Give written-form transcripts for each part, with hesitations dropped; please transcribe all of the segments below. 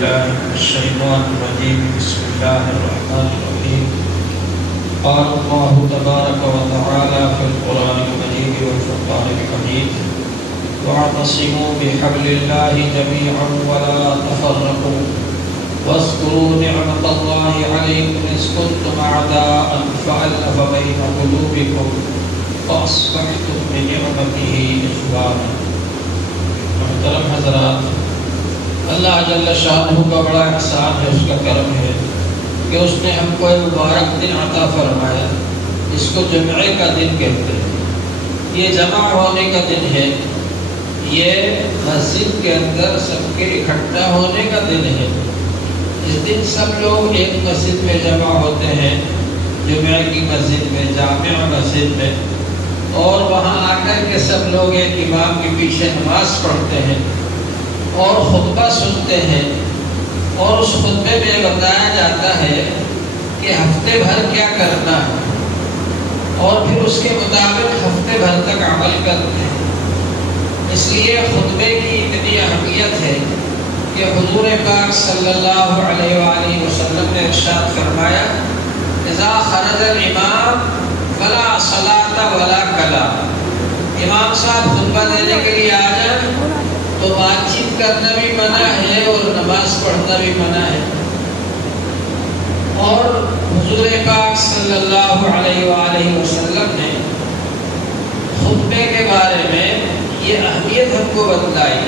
بالله من الشيطان الرجيم بسم الله الرحمن الرحيم قال الله تبارك وتعالى في القرآن المجيد والفرقان الحميد واعتصموا بحبل الله جميعا ولا تفرقوا واذكروا نعمة الله عليكم إذ كنتم أعداء فألف بين قلوبكم فأصبحتم بنعمته إخوانا. محترم حضرات، اللہ جل شانہ کا بڑا احسان ہے، اس کا کرم ہے کہ اس نے ہم کو ایک مبارک دن عطا فرمایا، اس کو جمعے کا دن کہتے ہیں۔ یہ جمع ہونے کا دن ہے، یہ مسجد کے اندر سب کے اکٹھا ہونے کا دن ہے۔ اس دن سب لوگ ایک مسجد میں جمع ہوتے ہیں، جمعے کی مسجد میں، جامع مسجد میں، اور وہاں آ کر کے سب لوگ ایک امام کے پیچھے نماز پڑھتے ہیں اور خطبہ سنتے ہیں، اور اس خطبے میں بتایا جاتا ہے کہ ہفتے بھر کیا کرنا ہے، اور پھر اس کے مطابق ہفتے بھر تک عمل کرتے ہیں۔ اس لیے خطبے کی اتنی اہمیت ہے کہ حضور پاک صلی اللہ علیہ وآلہ وسلم نے ارشاد فرمایا اذا خرج الامام فلا صلاۃ ولا کلام۔ امام صاحب خطبہ دینے کے لیے آ جائیں تو بات چیت کرنا بھی منع ہے اور نماز پڑھنا بھی منع ہے۔ اور حضور پاک صلی اللہ علیہ وآلہ وسلم نے خطبے کے بارے میں یہ اہمیت ہم کو بتلائی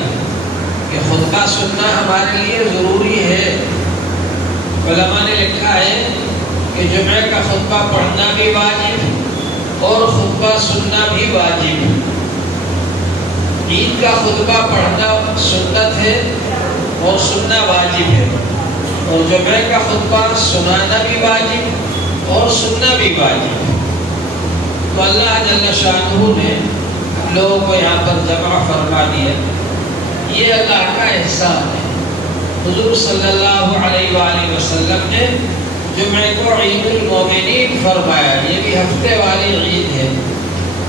کہ خطبہ سننا ہمارے لیے ضروری ہے۔ علماء نے لکھا ہے کہ جمعہ کا خطبہ پڑھنا بھی واجب اور خطبہ سننا بھی واجب ہے۔ عید کا خطبہ پڑھنا سنت ہے اور سننا واجب ہے، اور جمعہ کا خطبہ سنانا بھی واجب اور سننا بھی واجب ہے۔ تو اللہ جل شانہ نے لوگوں کو یہاں پر جمع فرما دیا، یہ اللہ کا احسان ہے۔ حضور صلی اللہ علیہ وآلہ وسلم نے جمعے کو عید المومنین فرمایا، یہ بھی ہفتے والی عید ہے،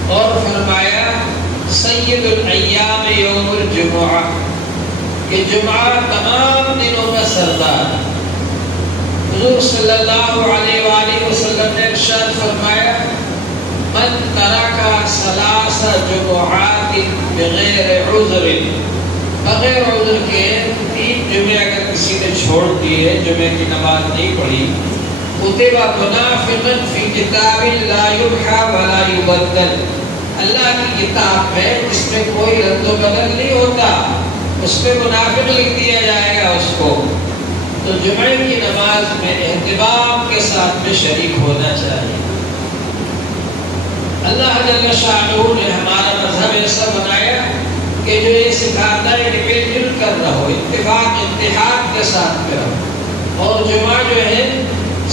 اور فرمایا سید الایام یوم الجمعہ، کہ جمعہ تمام دنوں کا سردار۔ حضور صلی اللہ علیہ وآلہ وسلم نے ارشاد فرمایا من ترک ثلاث جمعات بغیر عذر، بغیر عذر کے 3 جمعے اگر کسی نے چھوڑ دیے، جمعے کی نماز نہیں پڑھی، کتب منافقا فی کتاب لا یمحى ولا یبدل، اللہ کی کتاب میں جس میں کوئی رد و بدل نہیں ہوتا، اس میں منافق لکھ دیا جائے گا اس کو۔ تو جمعے کی نماز میں اہتمام کے ساتھ میں شریک ہونا چاہیے۔ اللہ جل شانہ نے ہمارا مذہب ایسا بنایا کہ جو یہ سکھاتا ہے کہ مل جل کر رہو، اتفاق اتحاد کے ساتھ میں رہو، اور جمعہ جو ہے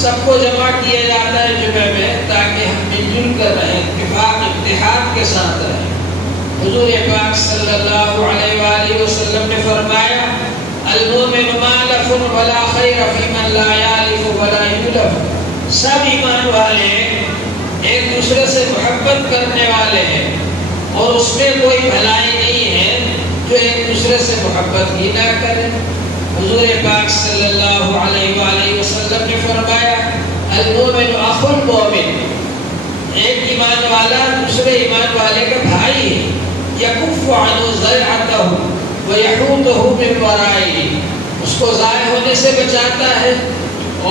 سب کو جمع کیا جاتا ہے جمعہ میں تاکہ ہم مل جل کر رہیں، اتفاق اتحاد کے ساتھ رہیں۔ حضور پاک صلی اللہ علیہ وآلہ وسلم نے فرمایا المؤمن مالف ولا خیر فی من لا یالف ولا یلف، سب ایمان والے ایک دوسرے سے محبت کرنے والے ہیں، اور اس میں کوئی بھلائی نہیں ہے جو ایک دوسرے سے محبت ہی نہ کرے۔ حضور پاک صلی اللہ علیہ وآلہ وسلم نے فرمایا المؤمن اخو المؤمن، ایک ایمان والا دوسرے ایمان والے کا بھائی ہے، یکف عنہ ضیعتہ ویحوطہ من ورائہ، اس کو ضائع ہونے سے بچاتا ہے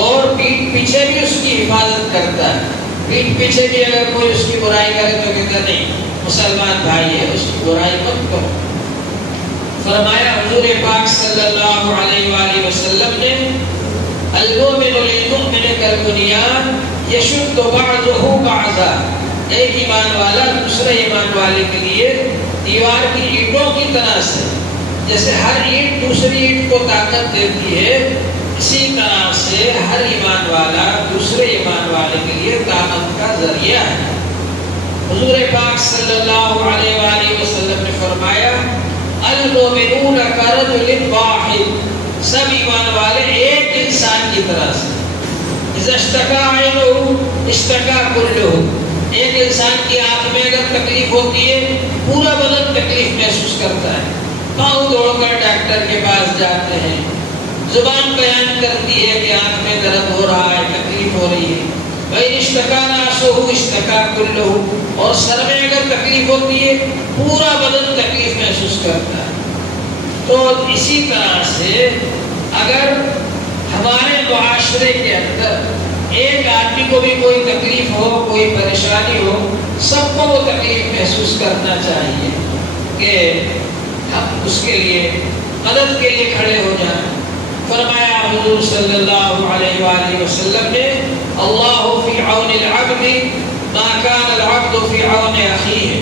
اور پیٹھ پیچھے بھی اس کی حفاظت کرتا ہے۔ پیٹھ پیچھے بھی اگر کوئی اس کی برائی کرے تو کہتا نہیں مسلمان بھائی ہے، اس کی برائی مت کرو۔ فرمایا حضور پاک صلی اللہ علیہ وآلہ وسلم نے المؤمن للمؤمن کالبنیان یشد بعضہ بعضا، ایک ایمان والا دوسرے ایمان والے کے لیے دیوار کی اینٹوں کی طرح سے، جیسے ہر اینٹ دوسری اینٹ کو طاقت دیتی ہے، اسی طرح سے ہر ایمان والا دوسرے ایمان والے کے لیے طاقت کا ذریعہ ہے۔ حضور پاک صلی اللہ علیہ وآلہ وسلم نے فرمایا المؤمنون کرجل واحد، سب ایمان والے ایک انسان کی طرح سے، اذا اشتکا عینہ اشتکا کلہ، ایک انسان کی آنکھ میں اگر تکلیف ہوتی ہے پورا بدن تکلیف محسوس کرتا ہے، پاؤں دوڑ کر ڈاکٹر کے پاس جاتے ہیں، زبان بیان کرتی ہے کہ آنکھ میں درد ہو رہا ہے، تکلیف ہو رہی ہے. بھائی اشتکا ناسہ اشتکا کلہ، اور سر میں اگر تکلیف ہوتی ہے پورا بدن تکلیف محسوس کرتا ہے. تو اسی طرح سے اگر ہمارے معاشرے کے اندر ایک آدمی کو بھی کوئی تکلیف ہو، کوئی پریشانی ہو، سب کو وہ تکلیف محسوس کرنا چاہیے کہ ہم اس کے لیے مدد کے لیے کھڑے ہو جائیں. فرمایا حضور صلی اللہ علیہ وآلہ وسلم نے اللہ فی عون العبد ما کان العبد فی عون اخیہ.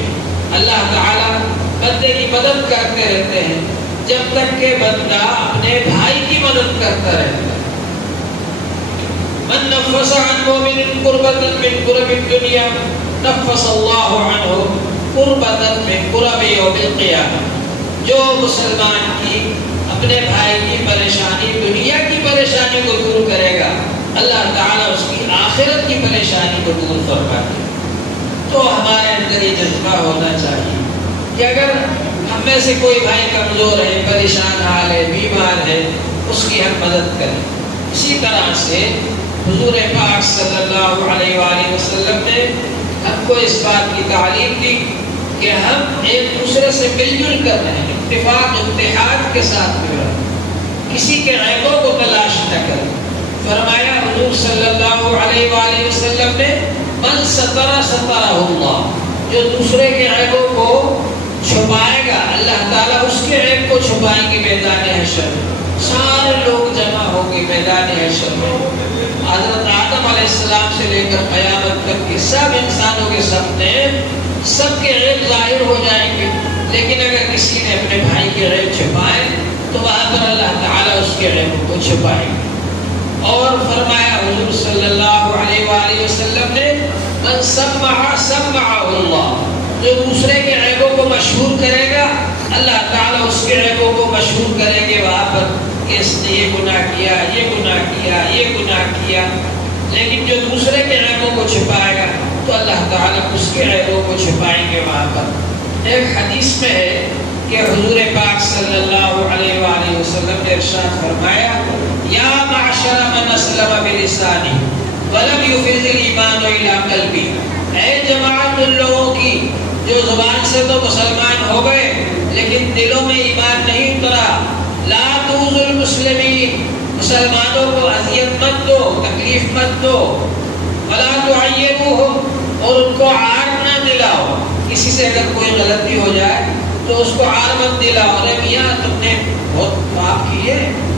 اللہ تعالی بندے کی مدد کرتے رہتے ہیں جب تک کہ بندہ اپنے بھائی کی مدد کرتا رہتا ہے. من نفس عن مؤمن قربة من قرب الدنيا نفس اللہ عنہ قربة من قرب یوم القیامہ. جو مسلمان کی اپنے بھائی کی پریشانی، دنیا کی پریشانی کو دور کرے گا، اللہ تعالیٰ اس کی آخرت کی پریشانی کو دور فرما دے. تو ہمارے اندر یہ جذبہ ہونا چاہیے کہ اگر ہم میں سے کوئی بھائی کمزور ہے، پریشان حال ہے، بیمار ہے، اس کی ہم مدد کریں. اسی طرح سے حضور پاک صلی اللہ علیہ وآلہ وسلم نے ہم کو اس بات کی تعلیم دی کہ ہم ایک دوسرے سے مل جل کر رہیں، اتفاق اتحاد کے ساتھ مل رہیں، کسی کے عیبوں کو تلاش نہ کریں. فرمایا حضور صلی اللہ علیہ وآلہ وسلم نے من ستر سترہ اللہ، جو دوسرے کے عیبوں کو چھپائے گا اللہ تعالیٰ اس کے عیب کو چھپائیں گے میدان حشر میں. سارے لوگ جمع ہوں گے میدان حشر میں. حضرت آدم علیہ السلام سے لے کر قیامت تک کے سب انسانوں کے سامنے سب کے عیب ظاہر ہو جائیں گے. لیکن اگر کسی نے اپنے بھائی کے عیب چھپائے تو وہاں پر اللہ تعالیٰ اس کے عیبوں کو چھپائیں گے. اور فرمایا حضور صلی اللہ علیہ وآلہ وسلم نے من سمع سمعہ اللہ، جو دوسرے کے عیبوں کو مشہور کرے گا اللہ تعالیٰ اس کے عیبوں کو مشہور کریں گے وہاں پر کہ اس نے یہ گناہ کیا، یہ گناہ کیا، یہ گناہ کیا. لیکن جو دوسرے کے عیبوں کو چھپائے گا تو اللہ تعالیٰ اس کے عیبوں کو چھپائیں گے وہاں پر. ایک حدیث میں ہے کہ حضور پاک صلی اللہ علیہ وآلہ وسلم نے ارشاد فرمایا یا معشر من اسلم بلسانی ولم یفرز الایمان الی قلبی. اے جماعت ان لوگوں کی جو زبان سے تو مسلمان ہو گئے لیکن دلوں میں ایمان نہیں اترا. لا تؤذوا المسلمین، مسلمانوں کو اذیت مت دو، تکلیف مت دو. ولا تعیروہم، اور ان کو عار نہ دلاؤ. کسی سے اگر کوئی غلطی ہو جائے تو اس کو عار مت دلاؤ. ارے میاں تم نے بہت پاپ کیے،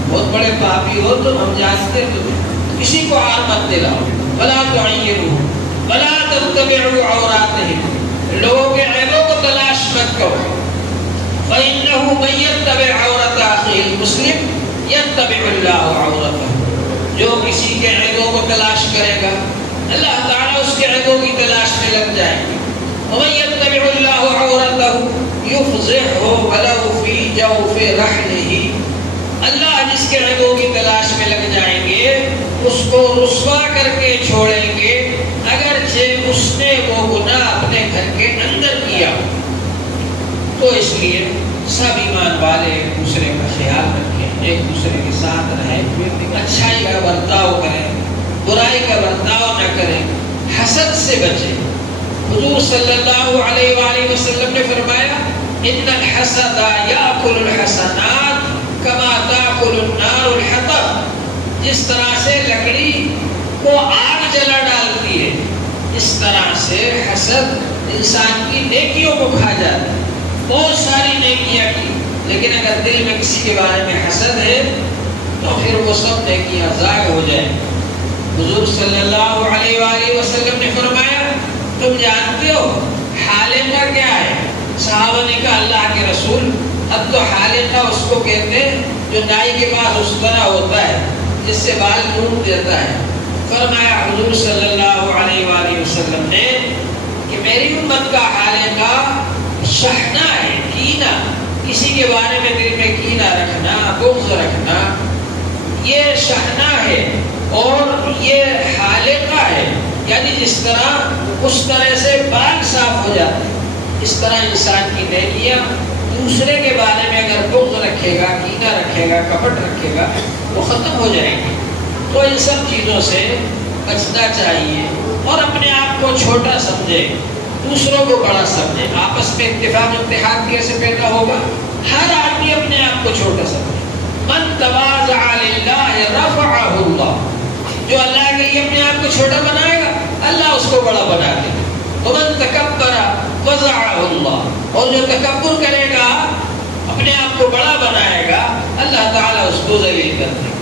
بہت بڑے پاپی ہو تم، ہم جانتے تمہیں. کسی کو عار مت دلاؤ. ولا تعیروہم ولا تتبعوا عوراتہم، لوگوں کے عیبوں کو تلاش مت کرو. فإنه من يتبع عورة أخيه المسلم يتبع الله عورته، جو کسی کے عیبوں کو تلاش کرے گا اللہ تعالیٰ اس کے عیبوں کی تلاش میں لگ جائے گا. ومن يتبع الله عورته يفضحه ولو في جوف رحله، اللہ جس کے عیبوں کی تلاش میں لگ جائیں گے اس کو رسوا کر کے چھوڑیں گے اگرچہ اس نے وہ گناہ اپنے گھر کے اندر کیا. تو اس لیے سب ایمان والے ایک دوسرے کا خیال رکھیں، ایک دوسرے کے ساتھ رہیں، اچھائی کا برتاؤ کریں، برائی کا برتاؤ نہ کریں، حسد سے بچیں. حضور صلی اللہ علیہ وآلہ وسلم نے فرمایا ان الحسد یاکل الحسنات کما تاکل النار الحطب، جس طرح سے لکڑی کو آگ جلا ڈالتی ہے اس طرح سے حسد انسان کی نیکیوں کو کھا جاتا ہے. بہت ساری نیکیاں کی لیکن اگر دل میں کسی کے بارے میں حسد ہے تو پھر وہ سب نیکیاں ضائع ہو جائیں. حضور صلی اللہ علیہ وآلہ وسلم نے فرمایا تم جانتے ہو حالقہ کیا ہے؟ صحابہ نے کہا اللہ کے رسول اب تو حالقہ اس کو کہتے ہیں جو نائی کے پاس اس طرح ہوتا ہے جس سے بال ٹوٹ دیتا ہے. فرمایا حضور صلی اللہ علیہ وآلہ وسلم نے کہ میری امت کا حالقہ شحنہ ہے، کینہ، کسی کے بارے میں دل میں کینہ رکھنا، بغض رکھنا، یہ شحنہ ہے اور یہ حالقہ ہے. یعنی جس طرح اس طرح سے بال صاف ہو جاتے ہیں اس طرح انسان کی نیکیاں دوسرے کے بارے میں اگر بغض رکھے گا، کینہ رکھے رکھے گا، کپٹ رکھے گا، وہ ختم ہو جائیں گے۔ تو ان سب چیزوں سے بچنا چاہیے اور اپنے آپ کو چھوٹا سمجھے، دوسروں کو بڑا سمجھے۔ آپس میں اتفاق اتحاد کیسے پیدا ہوگا؟ ہر آدمی اپنے آپ کو چھوٹا سمجھے۔ من تواضع للہ رفعہ اللہ، جو اللہ کے لیے اپنے آپ کو چھوٹا بنائے گا اللہ اس کو بڑا بنا دے گا۔ ومن تکبر وضعہ اللہ، اور جو تکبر کرے گا اپنے آپ کو بڑا بنائے گا اللہ تعالیٰ اس کو ذلیل کر دے گا۔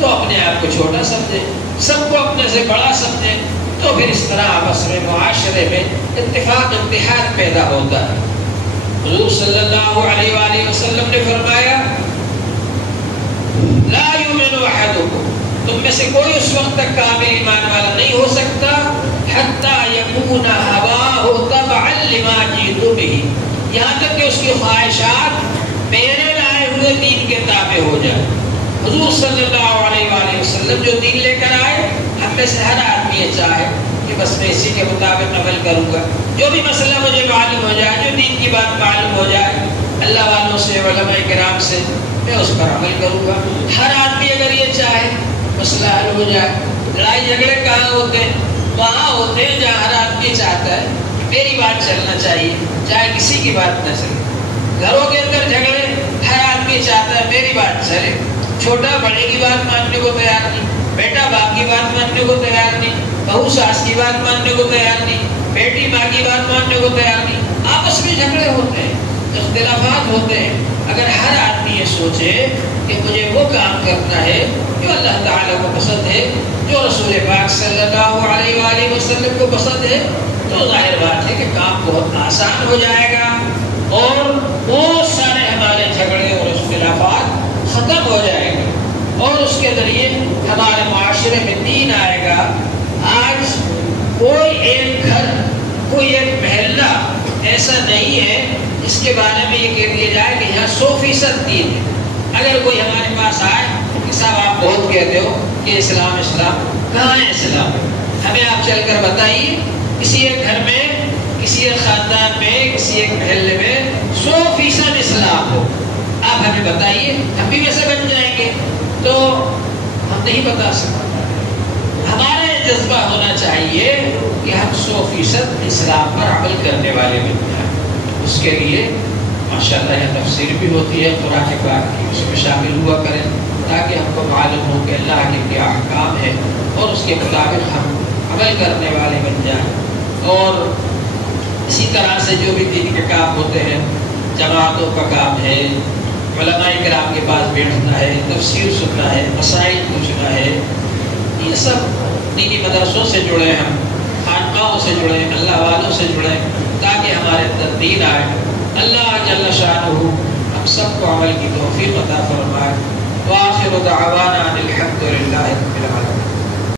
تو اپنے آپ کو چھوٹا سمجھے، سب کو اپنے سے بڑا سمجھے، تو پھر اس طرح آپس میں معاشرے میں اتفاق اتحاد پیدا ہوتا ہے۔ حضور صلی اللہ علیہ وآلہ وسلم نے فرمایا لا یؤمن احدکم، تم میں سے کوئی اس وقت تک کامل ایمان والا نہیں ہو سکتا حتی یکون ہواہ تبعا لما جئت بہ، یہاں تک کہ اس کی خواہشات میرے لائے ہوئے دین کے تابع ہو جائے۔ حضور صلی اللہ علیہ وآلہ وسلم جو دین لے کر آئے، ہم میں سے ہر آدمی یہ چاہے کہ بس میں اسی کے مطابق عمل کروں گا، جو بھی مسئلہ مجھے معلوم ہو جائے، جو دین کی بات معلوم ہو جائے اللہ والوں سے، علماء کرام سے، میں اس پر عمل کروں گا۔ ہر آدمی اگر یہ چاہے مسئلہ حل ہو جائے۔ لڑائی جھگڑے کہاں ہوتے ہیں؟ وہاں ہوتے ہیں جہاں ہر آدمی چاہتا ہے میری بات چلنا چاہیے، چاہے کسی کی بات نہ چلے۔ گھروں کے اندر جھگڑے، ہر آدمی چاہتا ہے میری بات چلے، چھوٹا بڑے کی بات ماننے کو تیار نہیں، بیٹا باپ کی بات ماننے کو تیار نہیں، بہو ساس کی بات ماننے کو تیار نہیں، بیٹی ماں کی بات ماننے کو تیار نہیں۔ آپس میں جھگڑے ہوتے ہیں، اختلافات ہوتے ہیں۔ اگر ہر آدمی یہ سوچے کہ مجھے وہ کام کرنا ہے جو اللہ تعالیٰ کو پسند ہے، جو رسول پاک صلی اللہ علیہ وآلہ وسلم کو پسند ہے، تو ظاہر بات ہے کہ کام بہت آسان ہو جائے گا اور بہت سارے ہمارے جھگڑے اور اختلافات ختم ہو جائے گا اور اس کے ذریعے ہمارے معاشرے میں دین آئے گا۔ آج کوئی ایک گھر، کوئی ایک محلہ ایسا نہیں ہے جس کے بارے میں یہ کہہ دیا جائے کہ یہاں 100% دین ہے۔ اگر کوئی ہمارے پاس آئے کہ صاحب آپ بہت کہتے ہو کہ اسلام اسلام، کہاں ہے اسلام؟ ہمیں آپ چل کر بتائیے کسی ایک گھر میں، کسی ایک خاندان میں، کسی ایک محلے میں 100% اسلام ہو، آپ ہمیں بتائیے، ہم بھی ویسے بن جائیں گے؟ تو ہم نہیں بتا سکتے۔ ہمارا یہ جذبہ ہونا چاہیے کہ ہم 100% اسلام پر عمل کرنے والے بن جائیں۔ اس کے لیے ماشاءاللہ یہ تفسیر بھی ہوتی ہے قرآن پاک کی، اس میں شامل ہوا کریں تاکہ ہم کو معلوم ہو کہ اللہ کے کیا احکام ہے اور اس کے مطابق ہم عمل کرنے والے بن جائیں۔ اور اسی طرح سے جو بھی دین کے کام ہوتے ہیں، جماعتوں کا کام ہے، علماء کرام کے پاس بیٹھنا ہے، تفسیر سننا ہے، مسائل پوچھنا ہے، یہ سب دینی مدرسوں سے جڑے، ہم خانقاہوں سے جڑے، اللہ والوں سے جڑے، تاکہ ہمارے اندر دین آئے۔ اللہ جل شانہ ہم سب کو عمل کی توفیق عطا فرمائے۔ وآخر دعوانا ان الحمد للہ رب العالمین۔